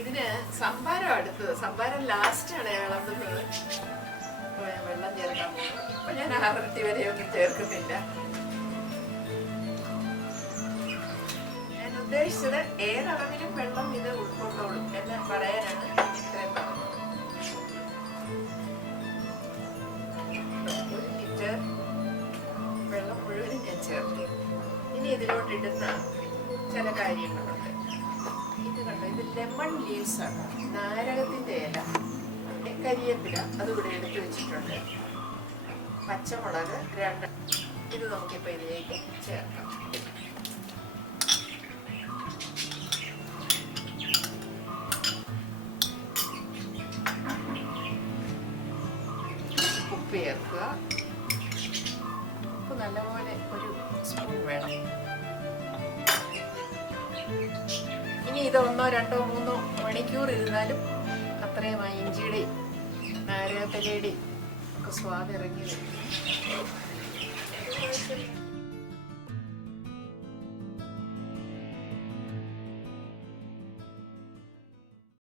ഇതിന് സംഭാരം അടുത്തത്. സംഭാരം ലാസ്റ്റാണ് വിളമ്പുന്നത്. വെള്ളം ചേർക്കാൻ പോകും. ഇപ്പൊ ഞാൻ ആറരട്ടി വരെ ഒന്നും ചേർക്കുന്നില്ല. ഞാൻ ഉദ്ദേശിച്ചത് ഏതളവിലും വെള്ളം ഇത് ഉൾക്കൊണ്ടോളും എന്ന് പറയാനാണ് ഇത്രയും പറഞ്ഞത്. 1 ലിറ്റർ വെള്ളം മുഴുവനും ഞാൻ ചേർത്തി. ഇനി ഇതിലോട്ട് ഇടുന്ന ചില കാര്യങ്ങളുണ്ട്. ഇത് കണ്ടോ, ഇത് ലെമൺ ലീവ്സ് ആണ്, നാരകത്തിന്റെ ഇല, കരിയേപ്പില അതുകൂടെ എടുത്തു വെച്ചിട്ടുണ്ട്, പച്ചമുളക് 2. ഇത് നമുക്കിപ്പോൾ ഇതിലേക്ക് ചേർക്കാം. ഉപ്പ് ചേർക്കുക. ഉപ്പ് നല്ലപോലെ 1 സ്പൂൺ വേണം. ഇനി ഇത് 1, 2, 3 മണിക്കൂർ ഇരുന്നാലും അത്രയും ആ ഇഞ്ചിയുടെയും നാരകത്തിലയുടെയും ഒക്കെ സ്വാദ് ഇറങ്ങി വരും.